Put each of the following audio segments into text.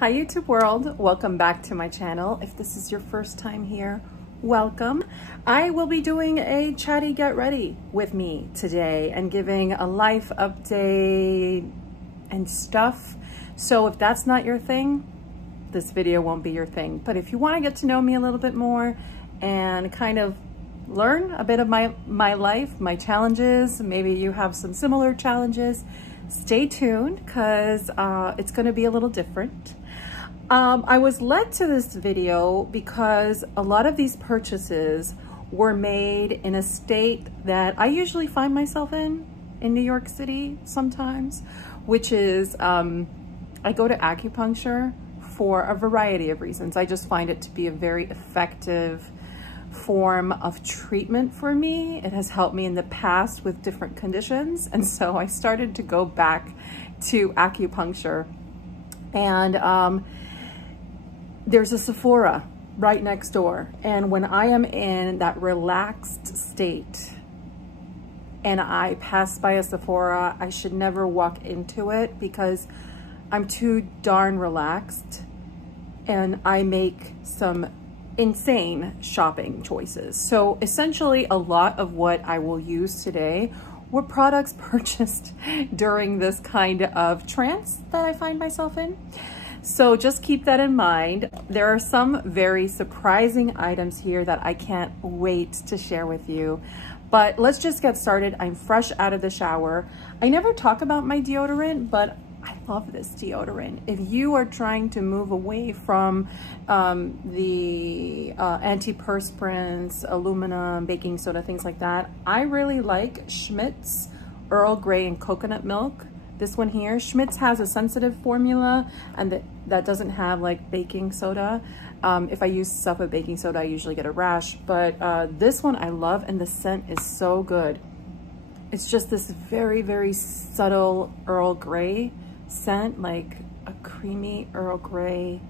Hi YouTube world, welcome back to my channel. If this is your first time here, welcome. I will be doing a chatty get ready with me today and giving a life update and stuff. So if that's not your thing, this video won't be your thing. But if you want to get to know me a little bit more and kind of learn a bit of my life, my challenges, maybe you have some similar challenges, stay tuned because it's going to be a little different. I was led to this video because a lot of these purchases were made in a state that I usually find myself in New York City sometimes, which is I go to acupuncture for a variety of reasons. I just find it to be a very effective form of treatment for me. It has helped me in the past with different conditions. And so I started to go back to acupuncture. And there's a Sephora right next door. And when I am in that relaxed state and I pass by a Sephora, I should never walk into it because I'm too darn relaxed and I make some insane shopping choices. So essentially a lot of what I will use today were products purchased during this kind of trance that I find myself in. So just keep that in mind. There are some very surprising items here that I can't wait to share with you. But let's just get started. I'm fresh out of the shower. I never talk about my deodorant, but I love this deodorant. If you are trying to move away from the antiperspirants, aluminum, baking soda, things like that, I really like Schmidt's Earl Grey and coconut milk. This one here, Schmidt's has a sensitive formula and that doesn't have like baking soda. If I use stuff with baking soda, I usually get a rash, but this one I love and the scent is so good. It's just this very, very subtle Earl Grey scent, like a creamy Earl Grey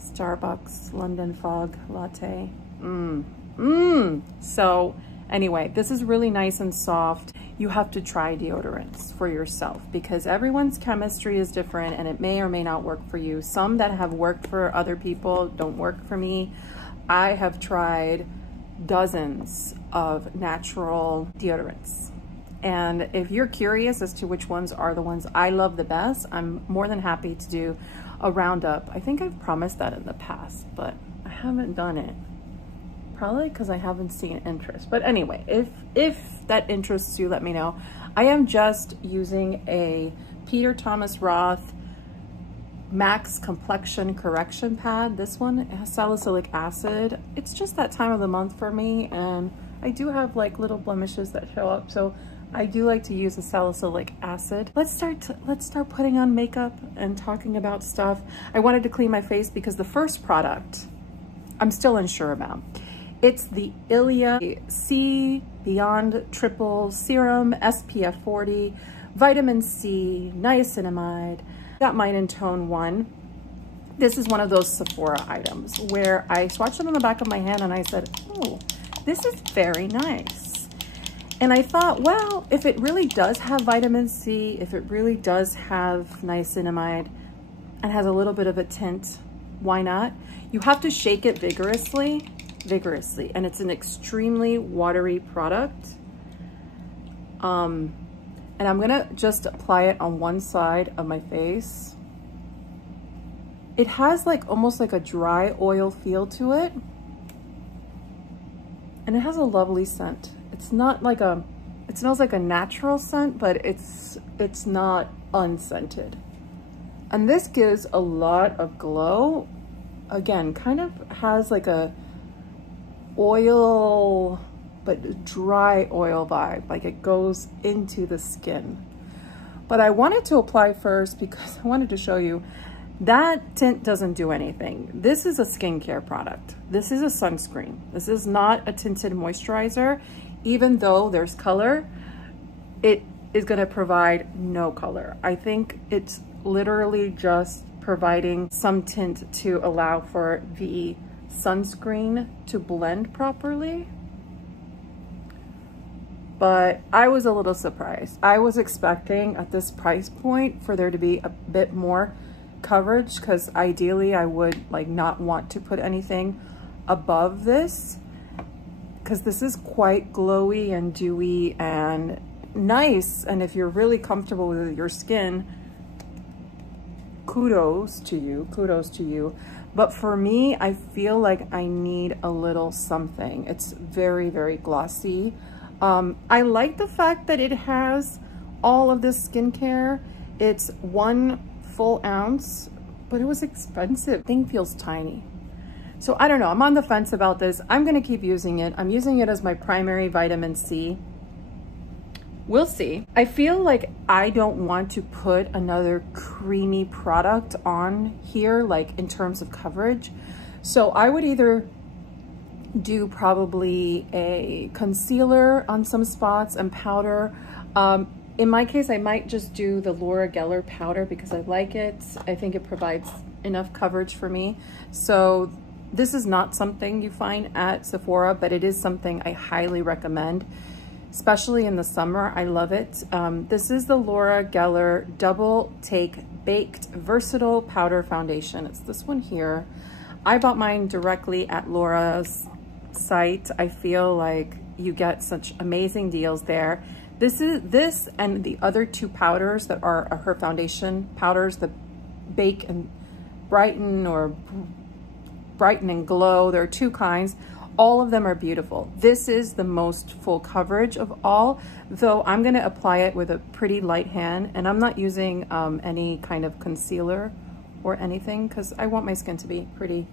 Starbucks London Fog latte. So anyway, this is really nice and soft. You have to try deodorants for yourself because everyone's chemistry is different and it may or may not work for you. Some that have worked for other people don't work for me. I have tried dozens of natural deodorants. And if you're curious as to which ones are the ones I love the best, I'm more than happy to do a roundup. I think I've promised that in the past, but I haven't done it. Probably because I haven't seen interest. But anyway, if that interests you, let me know. I am just using a Peter Thomas Roth Max Complexion Correction Pad. This one has salicylic acid. It's just that time of the month for me, and I do have like little blemishes that show up, so I do like to use the salicylic acid. Let's start putting on makeup and talking about stuff. I wanted to clean my face because the first product I'm still unsure about. It's the Ilia C Beyond Triple Serum SPF 40 Vitamin C Niacinamide. Got mine in tone 1. This is one of those Sephora items where I swatched it on the back of my hand and I said, oh, this is very nice. And I thought, well, if it really does have vitamin C, if it really does have niacinamide and has a little bit of a tint, why not? You have to shake it vigorously, and it's an extremely watery product. And I'm gonna just apply it on one side of my face. It has like almost like a dry oil feel to it. And it has a lovely scent. It's not like it smells like a natural scent, but it's not unscented. And this gives a lot of glow. Again, kind of has like a oil, but dry oil vibe, like it goes into the skin. But I wanted to apply first because I wanted to show you that tint doesn't do anything. This is a skincare product. This is a sunscreen. This is not a tinted moisturizer. Even though there's color, it is going to provide no color. I think it's literally just providing some tint to allow for the sunscreen to blend properly. But I was a little surprised. I was expecting at this price point for there to be a bit more coverage, because ideally I would like not want to put anything above this, because this is quite glowy and dewy and nice. And if you're really comfortable with your skin, kudos to you. But for me, I feel like I need a little something. It's very, very glossy. I like the fact that it has all of this skincare. It's 1 full ounce, but it was expensive. Thing feels tiny. So I don't know, I'm on the fence about this. I'm gonna keep using it. I'm using it as my primary vitamin C. We'll see. I feel like I don't want to put another creamy product on here, like in terms of coverage. So I would either do probably a concealer on some spots and powder. In my case, I might just do the Laura Geller powder because I like it. I think it provides enough coverage for me. So this is not something you find at Sephora, but it is something I highly recommend, especially in the summer. I love it. This is the Laura Geller Double Take Baked Versatile Powder Foundation. It's this one here. I bought mine directly at Laura's site. I feel like you get such amazing deals there. This and the other 2 powders that are her foundation powders, the Bake and Brighten or Brighten and Glow. There are 2 kinds. All of them are beautiful. This is the most full coverage of all, though I'm gonna apply it with a pretty light hand, and I'm not using any kind of concealer or anything because I want my skin to be pretty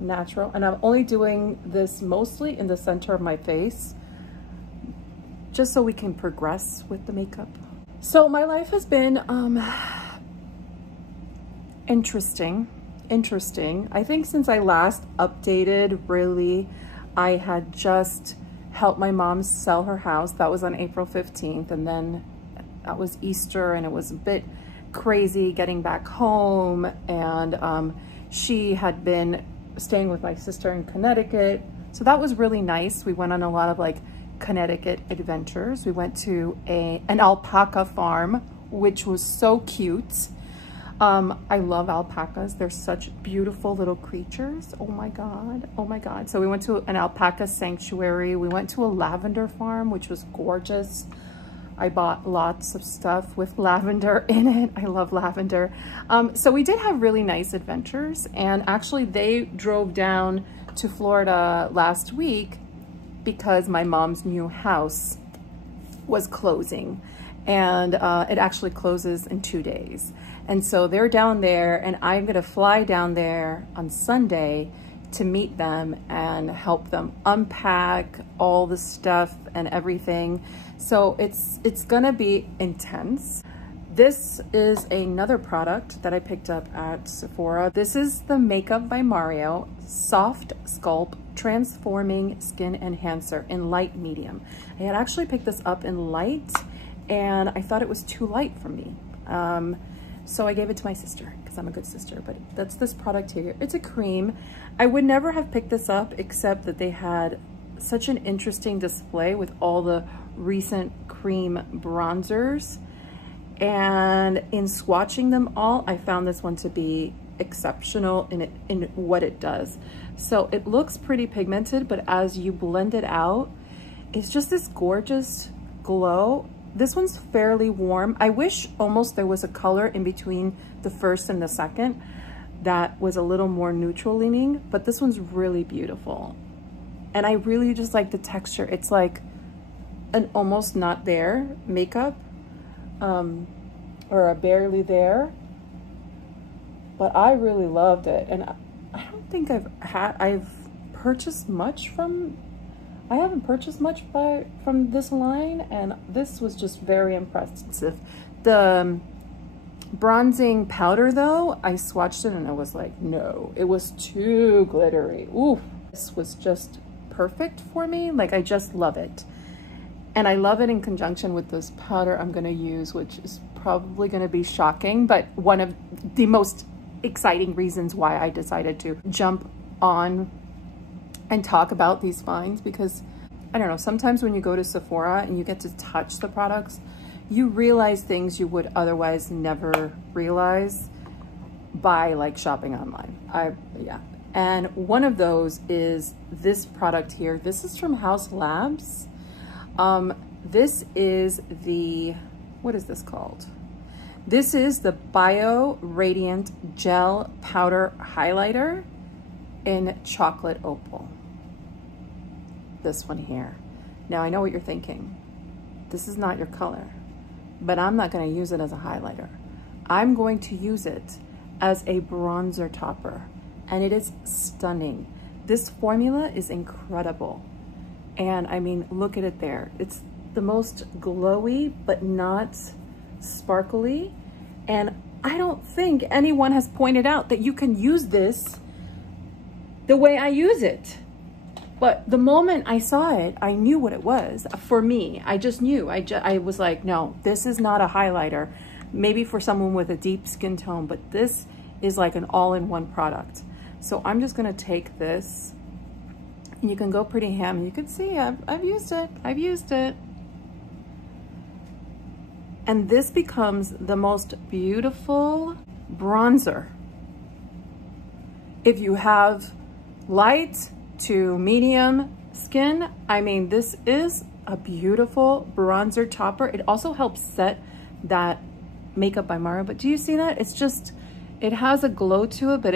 natural. And I'm only doing this mostly in the center of my face, just so we can progress with the makeup. So my life has been interesting. I think since I last updated, really, I had just helped my mom sell her house. That was on April 15th. And then that was Easter, and it was a bit crazy getting back home. And she had been staying with my sister in Connecticut. So that was really nice. We went on a lot of like Connecticut adventures. We went to an alpaca farm, which was so cute. I love alpacas. They're such beautiful little creatures. Oh my God. Oh my God. So we went to an alpaca sanctuary. We went to a lavender farm, which was gorgeous. I bought lots of stuff with lavender in it. I love lavender. So we did have really nice adventures. And actually they drove down to Florida last week because my mom's new house was closing, and it actually closes in 2 days. And so they're down there, and I'm gonna fly down there on Sunday to meet them and help them unpack all the stuff and everything. So it's gonna be intense. This is another product that I picked up at Sephora. This is the MakeUp by Mario Soft Sculpt Transforming Skin Enhancer in light medium. I had actually picked this up in light, and I thought it was too light for me. So I gave it to my sister because I'm a good sister, but that's this product here. It's a cream. I would never have picked this up except that they had such an interesting display with all the recent cream bronzers. And in swatching them all, I found this one to be exceptional in what it does. So it looks pretty pigmented, but as you blend it out, it's just this gorgeous glow. This one's fairly warm. I wish almost there was a color in between the first and the second that was a little more neutral leaning, but this one's really beautiful. And I really just like the texture. It's like an almost not there makeup, or a barely there, but I really loved it. And I don't think I've purchased much from, I haven't purchased much from this line, and this was just very impressive. The bronzing powder though, I swatched it and I was like, no, it was too glittery. Ooh, this was just perfect for me. Like, I just love it. And I love it in conjunction with this powder I'm gonna use, which is probably gonna be shocking, but one of the most exciting reasons why I decided to jump on and talk about these finds, because I don't know, sometimes when you go to Sephora and you get to touch the products, you realize things you would otherwise never realize. by like shopping online. Yeah. And one of those is this product here. This is from Haus Labs. This is the, what is this called? This is the Bio Radiant Gel Powder Highlighter in Chocolate Opal. This one here. Now I know what you're thinking. This is not your color, but I'm not going to use it as a highlighter. I'm going to use it as a bronzer topper, and it is stunning. This formula is incredible. And I mean, look at it there. It's the most glowy, but not sparkly. And I don't think anyone has pointed out that you can use this the way I use it. But the moment I saw it, I knew what it was. For me, I just knew. I was like, no, this is not a highlighter. Maybe for someone with a deep skin tone, but this is like an all-in-one product. So I'm just gonna take this, and you can go pretty ham. You can see I've used it. I've used it. And this becomes the most beautiful bronzer. If you have light to medium skin, I mean, this is a beautiful bronzer topper. It also helps set that Makeup by Mara, but do you see that? It's just, it has a glow to it, but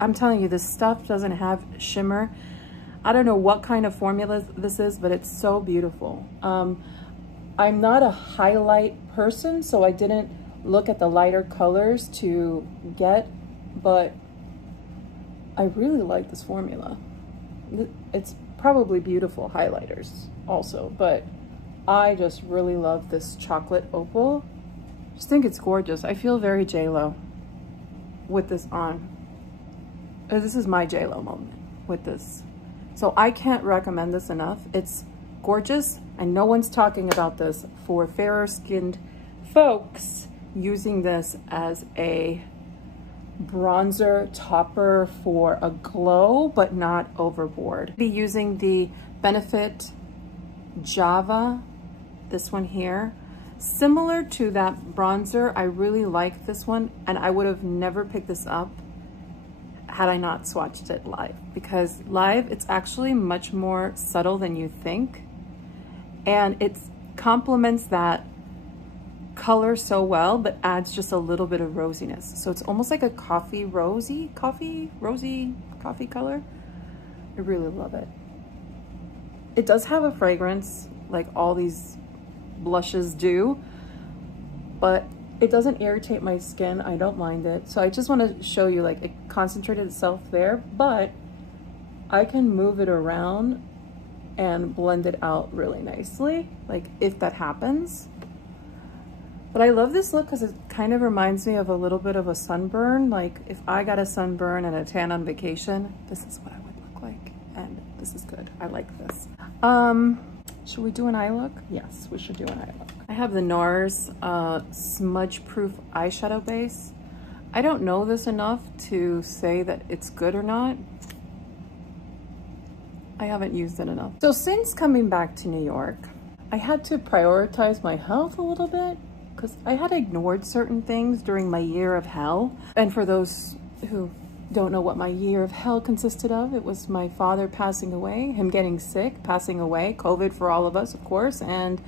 I'm telling you, this stuff doesn't have shimmer. I don't know what kind of formula this is, but it's so beautiful. I'm not a highlight person, so I didn't look at the lighter colors to get, but I really like this formula. It's probably beautiful highlighters also, but I just really love this Chocolate Opal. Just think it's gorgeous. I feel very J-Lo with this on. This is my J-Lo moment with this. So I can't recommend this enough. It's gorgeous, and no one's talking about this for fairer skinned folks using this as a bronzer topper for a glow, but not overboard. Be using the Benefit Java, this one here. Similar to that bronzer, I really like this one, and I would have never picked this up had I not swatched it live, because live it's actually much more subtle than you think, and it complements that color so well, but adds just a little bit of rosiness. So it's almost like a coffee rosy coffee color. I really love it. It does have a fragrance like all these blushes do, but it doesn't irritate my skin. I don't mind it. So I just want to show you, like, it concentrated itself there, but I can move it around and blend it out really nicely, like if that happens. But I love this look because it kind of reminds me of a little bit of a sunburn. Like if I got a sunburn and a tan on vacation, this is what I would look like. And this is good. I like this. Should we do an eye look? Yes, we should do an eye look. I have the NARS Smudgeproof eyeshadow base. I don't know this enough to say that it's good or not. I haven't used it enough. So since coming back to New York, I had to prioritize my health a little bit because I had ignored certain things during my year of hell. And for those who don't know what my year of hell consisted of, it was my father passing away, him getting sick, passing away, COVID for all of us, of course, and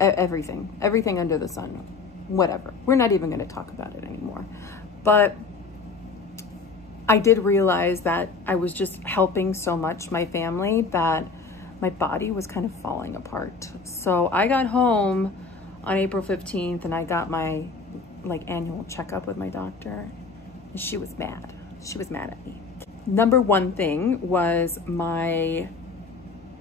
everything under the sun, whatever. We're not even going to talk about it anymore. But I did realize that I was just helping so much my family that my body was kind of falling apart. So I got home on April 15th and I got my annual checkup with my doctor. And she was mad. She was mad at me. Number one thing was my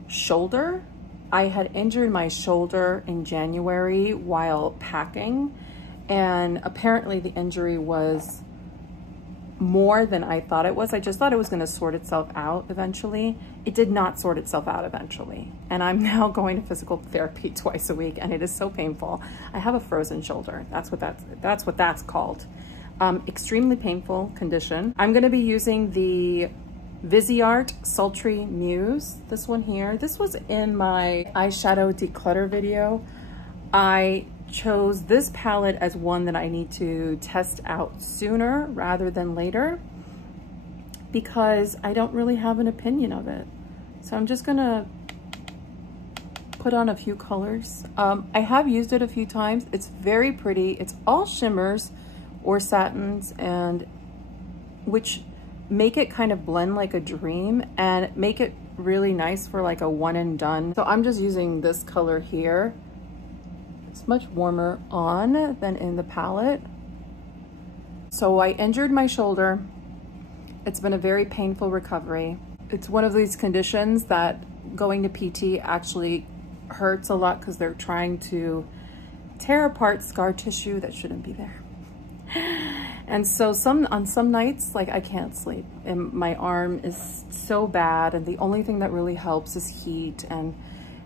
shoulder. I had injured my shoulder in January while packing, and apparently the injury was more than I thought it was. I just thought it was going to sort itself out eventually. It did not sort itself out eventually. And I'm now going to physical therapy twice a week, and it is so painful. I have a frozen shoulder. That's what that's called. Extremely painful condition. I'm going to be using the Viseart Sultry Muse, this one here. This was in my eyeshadow declutter video. I chose this palette as one that I need to test out sooner rather than later, because I don't really have an opinion of it. So I'm just gonna put on a few colors. I have used it a few times. It's very pretty. It's all shimmers or satins, and which make it kind of blend like a dream and make it really nice for like a one and done. So I'm just using this color here. It's much warmer on than in the palette. So I injured my shoulder. It's been a very painful recovery. It's one of these conditions that going to PT actually hurts a lot because they're trying to tear apart scar tissue that shouldn't be there. And so on some nights, like, I can't sleep and my arm is so bad, and the only thing that really helps is heat, and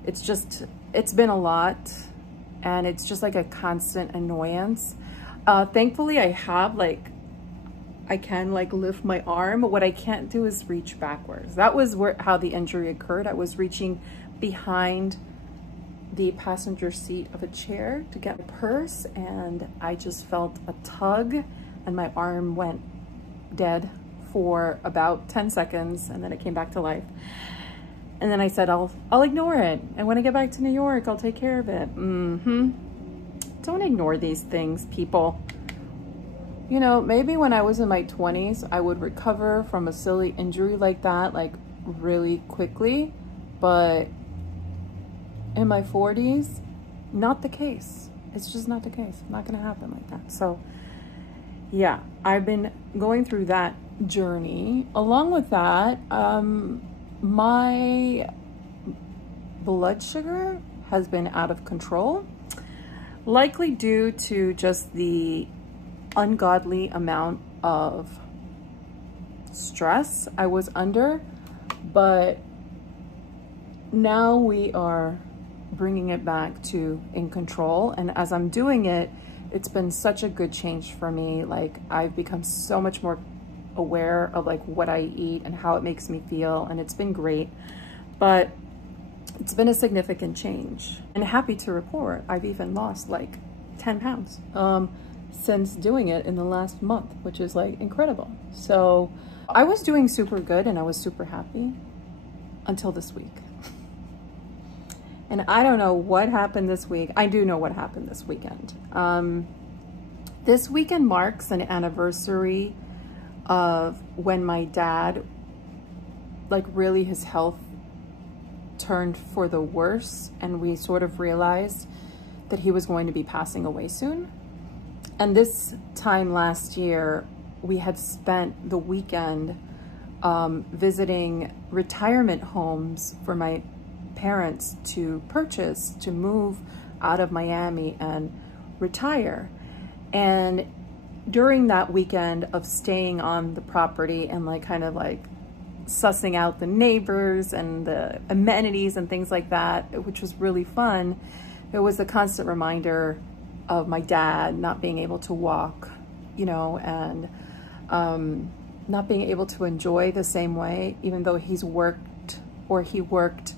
it's been a lot, and it's just like a constant annoyance. Thankfully I have I can lift my arm. What I can't do is reach backwards. That was how the injury occurred. I was reaching behind the passenger seat of a chair to get my purse, and I just felt a tug and my arm went dead for about 10 seconds, and then it came back to life. And then I said, I'll ignore it, and when I get back to New York, I'll take care of it. Don't ignore these things, people. You know, maybe when I was in my 20s, I would recover from a silly injury like that, like really quickly, but in my 40s, not the case. It's just not the case. It's not gonna happen like that. So yeah, I've been going through that journey. Along with that, my blood sugar has been out of control, likely due to just the ungodly amount of stress I was under, but now we are bringing it back to in control. And as I'm doing it, it's been such a good change for me. Like, I've become so much more aware of like what I eat and how it makes me feel, and it's been great. But it's been a significant change, and happy to report I've even lost like 10 pounds since doing it in the last month, which is like incredible. So I was doing super good and I was super happy until this week. And I don't know what happened this week. I do know what happened this weekend. This weekend marks an anniversary of when my dad, like, really his health turned for the worse, and we sort of realized that he was going to be passing away soon. And this time last year, we had spent the weekend visiting retirement homes for my parents to purchase, to move out of Miami and retire. And during that weekend of staying on the property and like kind of like sussing out the neighbors and the amenities and things like that, which was really fun, there was a constant reminder of my dad not being able to walk, you know, and not being able to enjoy the same way, even though he worked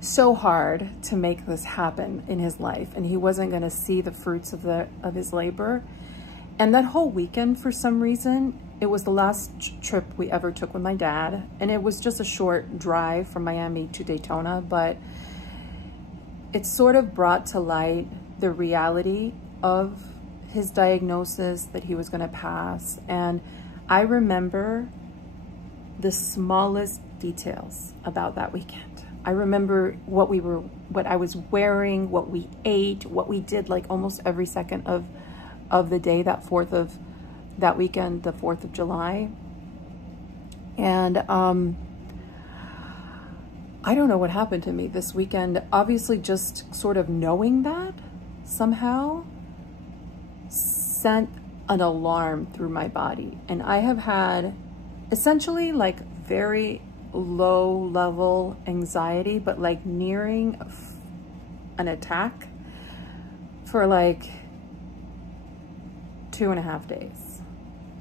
so hard to make this happen in his life, and he wasn't going to see the fruits of his labor. And that whole weekend, for some reason, it was the last trip we ever took with my dad, and it was just a short drive from Miami to Daytona, but it sort of brought to light the reality of his diagnosis, that he was going to pass. And I remember the smallest details about that weekend. I remember what I was wearing, what we ate, what we did, like almost every second of the day, that weekend, the 4th of July. And I don't know what happened to me this weekend. Obviously, just sort of knowing that somehow sent an alarm through my body. And I have had essentially like very low level anxiety, but like nearing an attack for like 2.5 days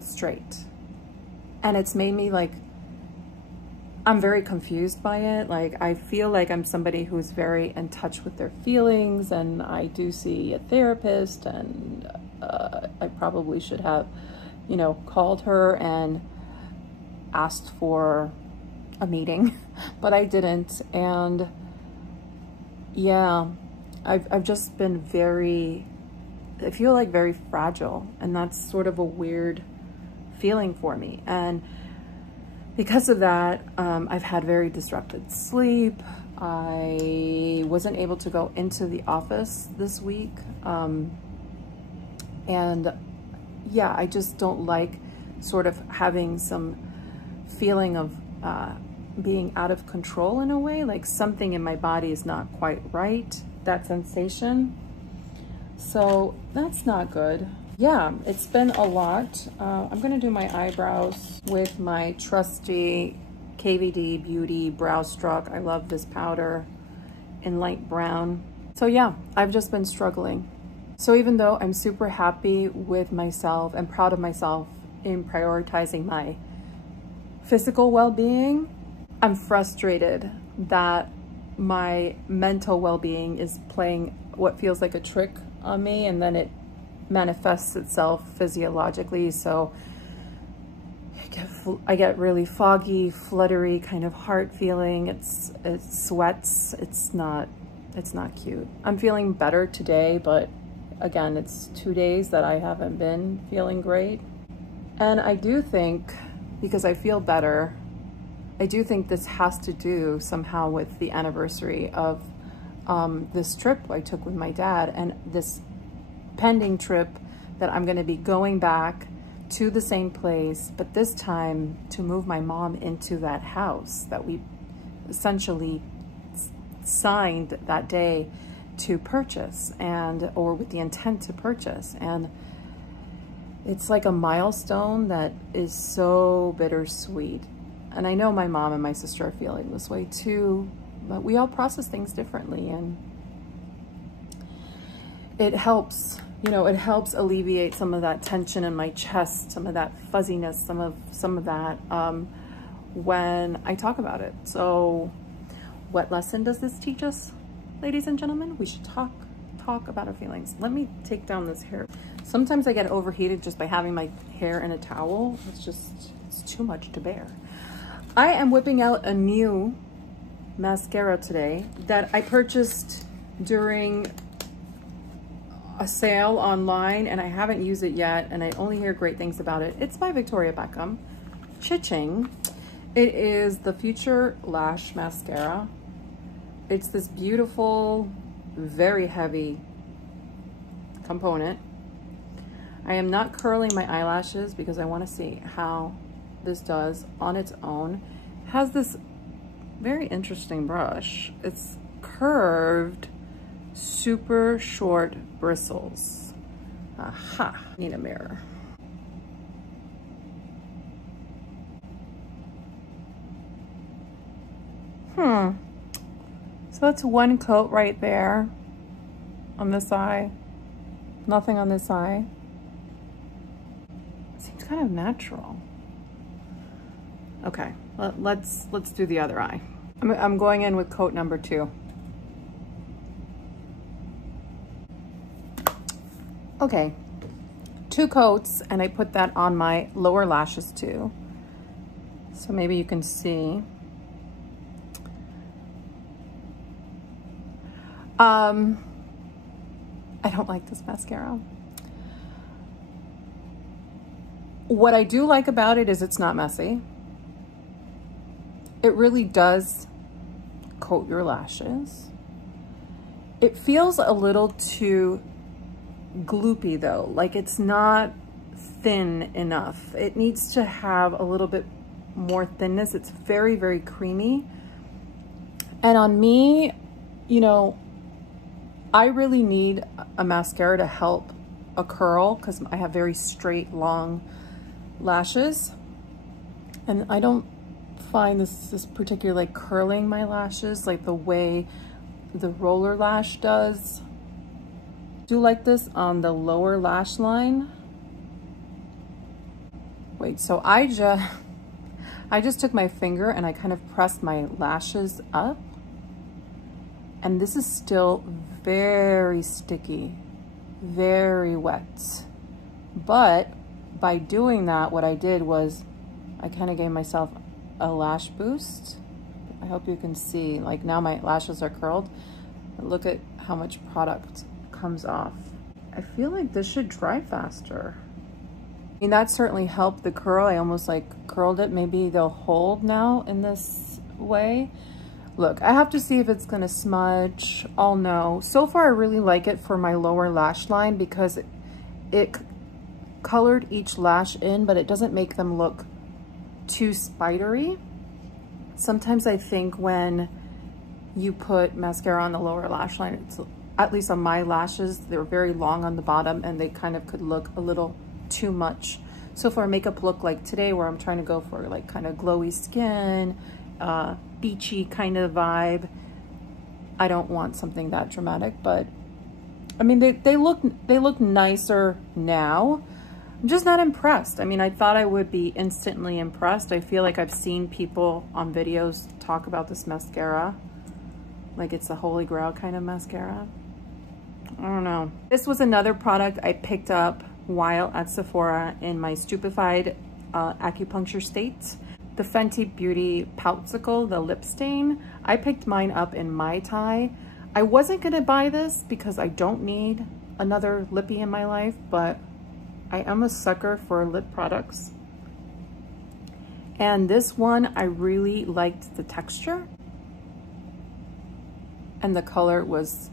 straight. And it's made me like, I'm very confused by it. Like, I feel like I'm somebody who's very in touch with their feelings, and I do see a therapist, and I probably should have, you know, called her and asked for a meeting, but I didn't. And yeah, I've just been I feel like very fragile, and that's sort of a weird feeling for me. And because of that, I've had very disrupted sleep. I wasn't able to go into the office this week. And yeah, I just don't like sort of having some feeling of being out of control in a way, like something in my body is not quite right, that sensation. So that's not good. Yeah, it's been a lot. I'm gonna do my eyebrows with my trusty KVD Beauty Browstruck. I love this powder in light brown. So yeah, I've just been struggling. So even though I'm super happy with myself and proud of myself in prioritizing my physical well-being, I'm frustrated that my mental well-being is playing what feels like a trick on me, and then it manifests itself physiologically. So I get really foggy, fluttery kind of heart feeling. It sweats. It's not cute. I'm feeling better today, but again, it's 2 days that I haven't been feeling great. And I do think, because I feel better, I do think this has to do somehow with the anniversary of this trip I took with my dad, and this pending trip that I'm going to be going back to the same place, but this time to move my mom into that house that we essentially signed that day to purchase, or with the intent to purchase. And it's like a milestone that is so bittersweet. And I know my mom and my sister are feeling this way too, but we all process things differently, and it helps, you know, it helps alleviate some of that tension in my chest, some of that fuzziness, some of that when I talk about it. So what lesson does this teach us, ladies and gentlemen? We should talk about our feelings. Let me take down this hair. Sometimes I get overheated just by having my hair in a towel. It's too much to bear. I am whipping out a new mascara today that I purchased during a sale online, and I haven't used it yet, and I only hear great things about it. It's by Victoria Beckham. Cha-ching. It is the Future Lash Mascara. It's this beautiful, very heavy component. I am not curling my eyelashes because I want to see how this does on its own. It has this very interesting brush. It's curved, super short bristles. Aha, need a mirror. So that's one coat right there on this eye. Nothing on this eye. Seems kind of natural. Okay, let's do the other eye. I'm going in with coat number 2. Okay, 2 coats, and I put that on my lower lashes too. So maybe you can see. I don't like this mascara. What I do like about it is it's not messy. It really does coat your lashes. It feels a little too gloopy though, like it's not thin enough. It needs to have a little bit more thinness. It's very, very creamy. And on me, you know, I really need a mascara to help a curl because I have very straight, long lashes. And I don't find this particularly like curling my lashes like the way the roller lash does. I do like this on the lower lash line. Wait, so I I just took my finger and I kind of pressed my lashes up. And this is still very sticky, very wet. But by doing that, what I did was I kind of gave myself a lash boost. I hope you can see, like now my lashes are curled. Look at how much product comes off. I feel like this should dry faster. I mean, that certainly helped the curl. I almost like curled it. Maybe they'll hold now in this way. Look, I have to see if it's gonna smudge. I'll know. So far, I really like it for my lower lash line because it colored each lash in, but it doesn't make them look too spidery. Sometimes I think when you put mascara on the lower lash line, it's, at least on my lashes, they're very long on the bottom and they kind of could look a little too much. So for a makeup look like today, where I'm trying to go for like kind of glowy skin, beachy kind of vibe, I don't want something that dramatic, but I mean, they look nicer now. I'm just not impressed. I mean, I thought I would be instantly impressed. I feel like I've seen people on videos talk about this mascara like it's the holy grail kind of mascara. I don't know. This was another product I picked up while at Sephora in my stupefied acupuncture state. The Fenty Beauty Poutsicle, the lip stain. I picked mine up in Mai Tai. I wasn't gonna buy this because I don't need another lippy in my life, but I am a sucker for lip products. And this one, I really liked the texture. And the color was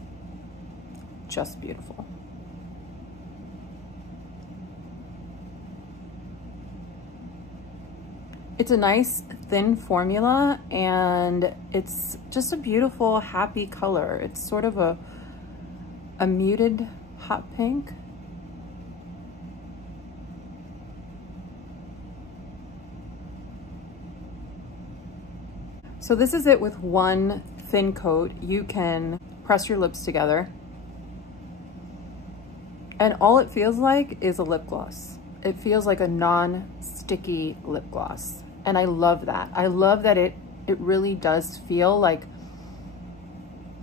just beautiful. It's a nice thin formula and it's just a beautiful, happy color. It's sort of a muted hot pink. So this is it with one thin coat. You can press your lips together and all it feels like is a lip gloss. It feels like a non-sticky lip gloss. And I love that. I love that it really does feel like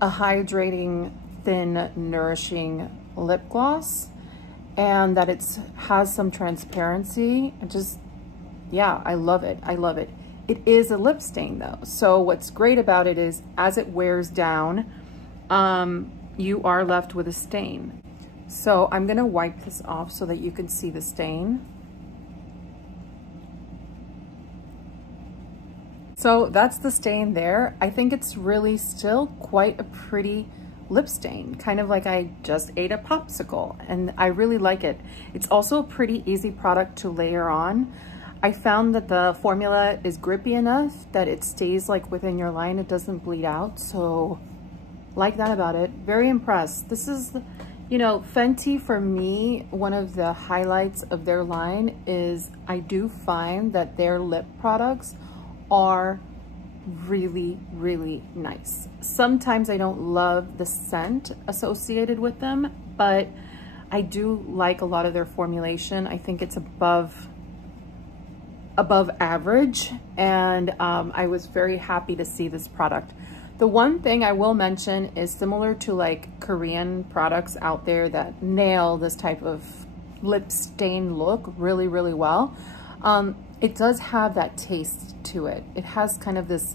a hydrating, thin, nourishing lip gloss, and that it has some transparency. Yeah, I love it. I love it. It is a lip stain though. So what's great about it is as it wears down, you are left with a stain. So I'm gonna wipe this off so that you can see the stain. So that's the stain there. I think it's really still quite a pretty lip stain, kind of like I just ate a popsicle, and I really like it. It's also a pretty easy product to layer on. I found that the formula is grippy enough that it stays like within your line. It doesn't bleed out. So like that about it. Very impressed. This is, you know, Fenty for me, one of the highlights of their line is I do find that their lip products are really, really nice. Sometimes I don't love the scent associated with them, but I do like a lot of their formulation. I think it's above average, and I was very happy to see this product. The one thing I will mention is similar to like Korean products out there that nail this type of lip stain look really, really well. It does have that taste to it. It has kind of this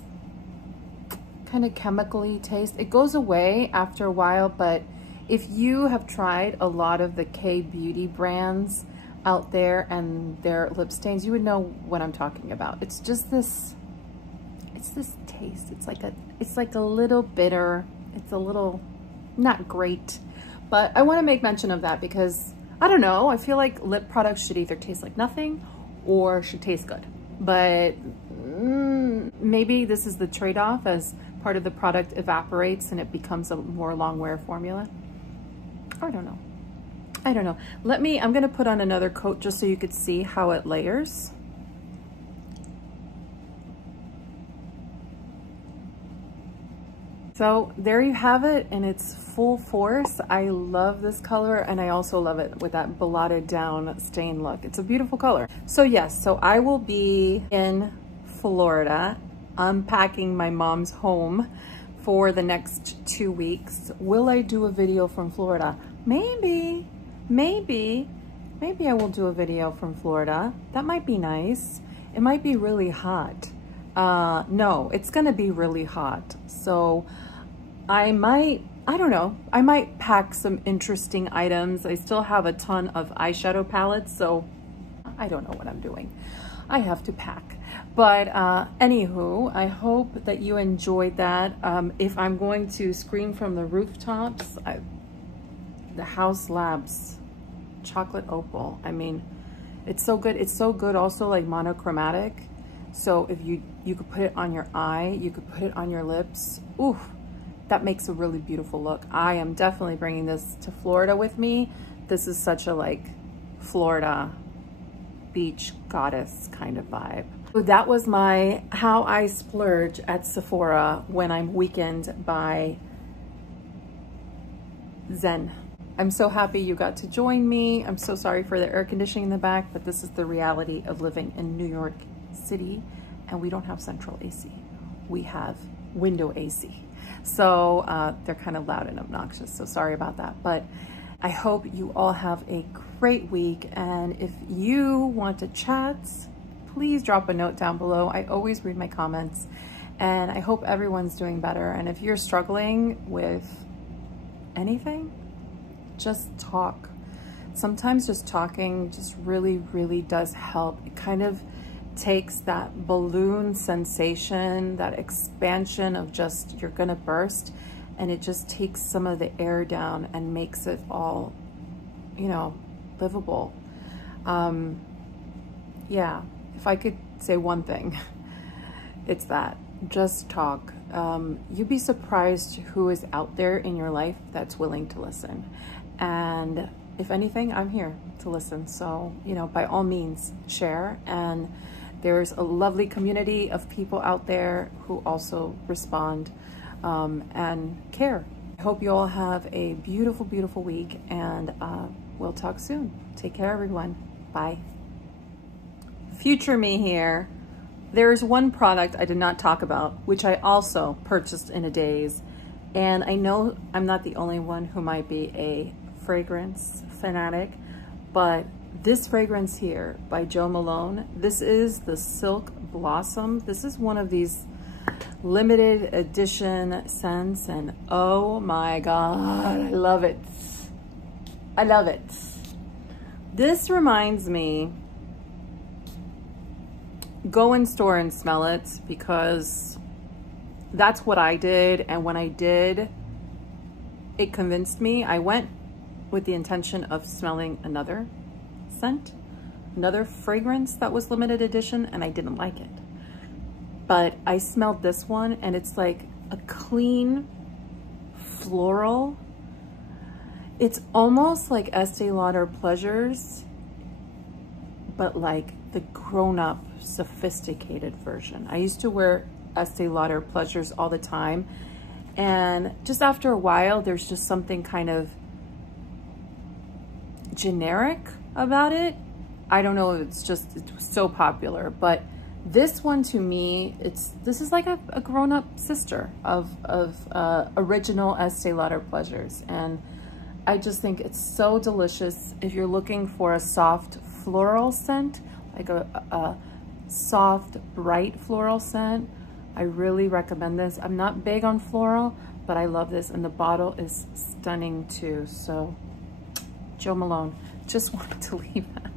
kind of chemically taste. It goes away after a while, but if you have tried a lot of the K-beauty brands out there and their lip stains, you would know what I'm talking about. It's just this, it's this taste. It's like a little bitter. It's a little not great, but I want to make mention of that because I don't know. I feel like lip products should either taste like nothing or should taste good, but maybe this is the trade-off as part of the product evaporates and it becomes a more long wear formula. I don't know. I don't know. I'm gonna put on another coat just so you could see how it layers. So there you have it in its full force. I love this color and I also love it with that blotted down stain look. It's a beautiful color. So yes, so I will be in Florida, unpacking my mom's home for the next 2 weeks. Will I do a video from Florida? Maybe I will do a video from Florida. That might be nice. It might be really hot. No, it's gonna be really hot. So I don't know, I might pack some interesting items. I still have a ton of eyeshadow palettes, so I don't know what I'm doing. I have to pack. But anywho, I hope that you enjoyed that. If I'm going to scream from the rooftops, the Haus Labs chocolate opal. I mean, it's so good. It's so good also, like monochromatic. So if you could put it on your eye, you could put it on your lips. Ooh, that makes a really beautiful look. I am definitely bringing this to Florida with me. This is such a like Florida beach goddess kind of vibe. So that was my how I splurge at Sephora when I'm weakened by Zen. I'm so happy you got to join me. I'm so sorry for the air conditioning in the back, but this is the reality of living in New York City, and we don't have central AC. We have window AC. So they're kind of loud and obnoxious, so sorry about that. But I hope you all have a great week, and if you want to chat, please drop a note down below. I always read my comments, and I hope everyone's doing better. And if you're struggling with anything, just talk. Sometimes just talking just really, really does help. It kind of takes that balloon sensation, that expansion of just you're gonna burst, and it just takes some of the air down and makes it all, you know, livable. Yeah, if I could say one thing, it's that, just talk. You'd be surprised who is out there in your life that's willing to listen. And if anything, I'm here to listen. So, you know, by all means, share. And there's a lovely community of people out there who also respond and care. I hope you all have a beautiful, beautiful week, and we'll talk soon. Take care, everyone. Bye. Future me here. There's one product I did not talk about, which I also purchased in a daze. And I know I'm not the only one who might be a fragrance fanatic, but this fragrance here by Jo Malone, this is the Silk Blossom. This is one of these limited edition scents, and oh my God, I love it. I love it. This reminds me, go in store and smell it, because that's what I did. And when I did, it convinced me. I went with the intention of smelling another scent, another fragrance that was limited edition, and I didn't like it. But I smelled this one, and it's like a clean floral. It's almost like Estee Lauder Pleasures, but like the grown-up sophisticated version. I used to wear Estee Lauder Pleasures all the time, and just after a while there's just something kind of generic about it. I don't know, it's so popular, but this one to me, this is like a grown-up sister of original Estee Lauder Pleasures, and I just think it's so delicious. If you're looking for a soft floral scent, like a soft, bright floral scent, I really recommend this. I'm not big on floral, but I love this, and the bottle is stunning too. So, Jo Malone, just wanted to leave that.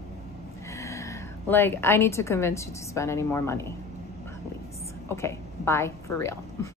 Like, I need to convince you to spend any more money, please. Okay, bye for real.